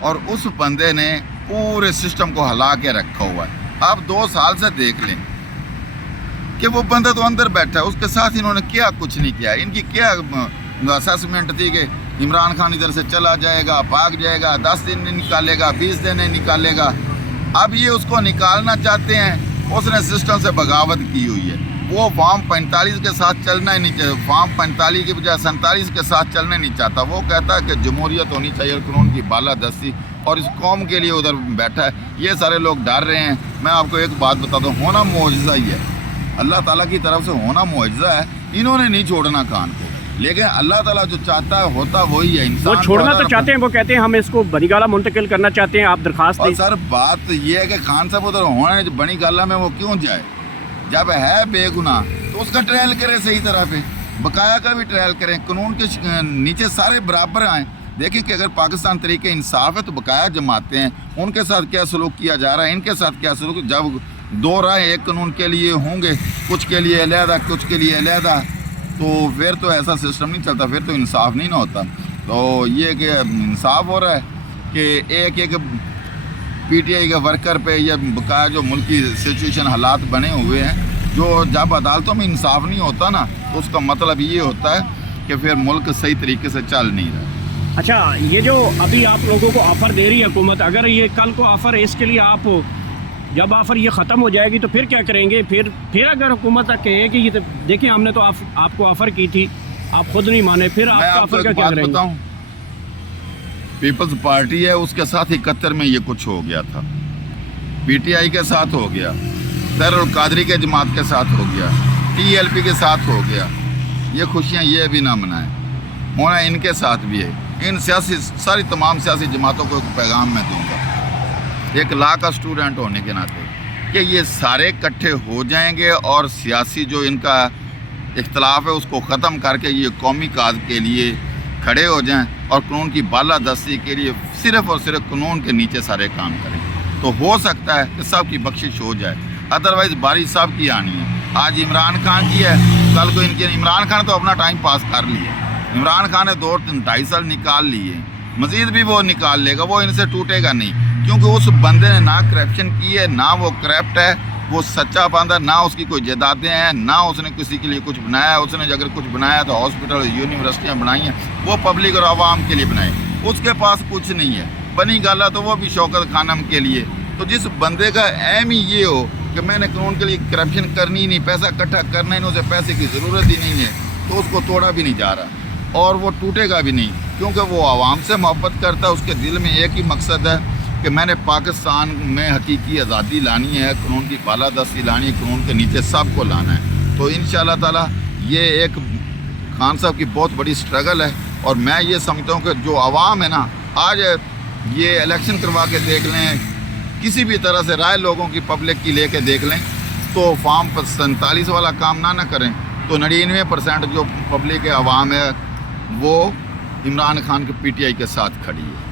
اور اس بندے نے پورے سسٹم کو ہلا کے رکھا ہوا ہے. آپ 2 سال سے دیکھ لیں کہ وہ بندہ تو اندر بیٹھا ہے, اس کے ساتھ انہوں نے کیا کچھ نہیں کیا. ان کی کیا اسیسمنٹ تھی کہ عمران خان ادھر سے چلا جائے گا, بھاگ جائے گا, 10 دن نہیں نکالے گا, 20 دن نہیں نکالے گا. اب یہ اس کو نکالنا چاہتے ہیں. اس نے سسٹم سے بغاوت کی ہوئی ہے. وہ فارم 45 کے ساتھ چلنا ہی نہیں چاہتا, فارم 45 کی بجائے 47 کے ساتھ چلنا نہیں چاہتا. وہ کہتا ہے کہ جمہوریت ہونی چاہیے اور قانون کی بالادستی, اور اس قوم کے لیے ادھر بیٹھا ہے. یہ سارے لوگ ڈر رہے ہیں. میں آپ کو ایک بات بتا دوں, ہونا معجزہ ہی ہے, اللہ تعالیٰ کی طرف سے ہونا معجزہ ہے. انہوں نے نہیں چھوڑنا خان کو, لیکن اللہ تعالیٰ جو چاہتا ہے ہوتا وہی ہے. انسان وہ چھوڑنا تو چاہتے ہیں, وہ کہتے ہیں ہم اس کو بنی گالہ منتقل کرنا چاہتے ہیں. آپ درخواست دیں. سر بات یہ ہے کہ خان صاحب ادھر ہونا ہے, بنی گالہ میں وہ کیوں جائے؟ جب ہے بے گناہ تو اس کا ٹرائل کرے صحیح طرح پہ, بقایا کا بھی ٹرائل کریں, قانون کے نیچے سارے برابر آئیں. دیکھیں کہ اگر پاکستان طریقے انصاف ہے تو بقایا جماعتیں ہیں, ان کے ساتھ کیا سلوک کیا جا رہا ہے, ان کے ساتھ کیا سلوک. جب 2 رائے ایک قانون کے لیے ہوں گے, کچھ کے لیے علیحدہ کچھ کے لیے علیحدہ, تو پھر تو ایسا سسٹم نہیں چلتا, پھر تو انصاف نہیں نہ ہوتا. تو یہ کہ انصاف ہو رہا ہے کہ ایک پی ٹی آئی کے ورکر پہ یا بقایا جو ملکی سچویشن حالات بنے ہوئے ہیں, جو جب عدالتوں میں انصاف نہیں ہوتا نا تو اس کا مطلب یہ ہوتا ہے کہ پھر ملک صحیح طریقے سے چل نہیں رہا. اچھا, یہ جو ابھی آپ لوگوں کو آفر دے رہی ہے حکومت, اگر یہ کل کو آفر ہے اس کے لیے آپ جب آفر یہ ختم ہو جائے گی تو پھر کیا کریں گے؟ پھر اگر حکومت کہے کہ یہ دیکھیں ہم نے تو آپ کو آفر کی تھی, آپ خود نہیں مانے, پھر آپ کا آفر کا کیا کریں گے؟ پیپلز پارٹی ہے, اس کے ساتھ 71 میں یہ کچھ ہو گیا تھا, پی ٹی آئی کے ساتھ ہو گیا, طاہر القادری کے جماعت کے ساتھ ہو گیا, ٹی ایل پی کے ساتھ ہو گیا. یہ خوشیاں یہ بھی نہ منائیں, ہونا ان کے ساتھ بھی ہے. ان ساری تمام سیاسی جماعتوں کو ایک پیغام میں دوں گا, ایک لا کا اسٹوڈنٹ ہونے کے ناطے, کہ یہ سارے اکٹھے ہو جائیں گے اور سیاسی جو ان کا اختلاف ہے اس کو ختم کر کے یہ قومی کاز کے لیے کھڑے ہو جائیں اور قانون کی بالادستی کے لیے صرف اور صرف قانون کے نیچے سارے کام کریں. تو ہو سکتا ہے کہ سب کی بخشش ہو جائے, ادروائز باری سب کی آنی ہے. آج عمران خان کی ہے, کل کو ان کے. عمران خان تو اپنا ٹائم پاس کر لیے, عمران خان نے 2-2.5 سال نکال لیے, مزید بھی وہ نکال لے گا, وہ ان سے ٹوٹے گا نہیں, کیونکہ اس بندے نے نہ کرپشن کی ہے, نہ وہ کرپٹ ہے, وہ سچا بندہ, نہ اس کی کوئی جائیدادیں ہیں, نہ اس نے کسی کے لیے کچھ بنایا ہے. اس نے اگر کچھ بنایا تو ہاسپٹل یونیورسٹیاں بنائی ہیں, وہ پبلک اور عوام کے لیے بنائے. اس کے پاس کچھ نہیں ہے. بنی گالہ تو وہ بھی شوکت خانم کے لیے. تو جس بندے کا ایم ہی یہ ہو کہ میں نے قانون کے لیے کرپشن کرنی ہی نہیں, پیسہ اکٹھا کرنا ہی نہیں, اسے پیسے کی ضرورت ہی نہیں ہے, تو اس کو توڑا بھی نہیں جا رہا اور وہ ٹوٹے گا بھی نہیں, کیونکہ وہ عوام سے محبت کرتا ہے. اس کے دل میں ایک ہی مقصد ہے کہ میں نے پاکستان میں حقیقی آزادی لانی ہے, قانون کی بالادستی لانی ہے, قانون کے نیچے سب کو لانا ہے. تو انشاءاللہ تعالی یہ ایک خان صاحب کی بہت بڑی سٹرگل ہے. اور میں یہ سمجھتا ہوں کہ جو عوام ہے نا, آج یہ الیکشن کروا کے دیکھ لیں, کسی بھی طرح سے رائے لوگوں کی پبلک کی لے کے دیکھ لیں, تو فارم 47 والا کام نہ کریں تو 99% جو پبلک ہے, عوام ہے, وہ عمران خان کے پی ٹی آئی کے ساتھ کھڑی ہے.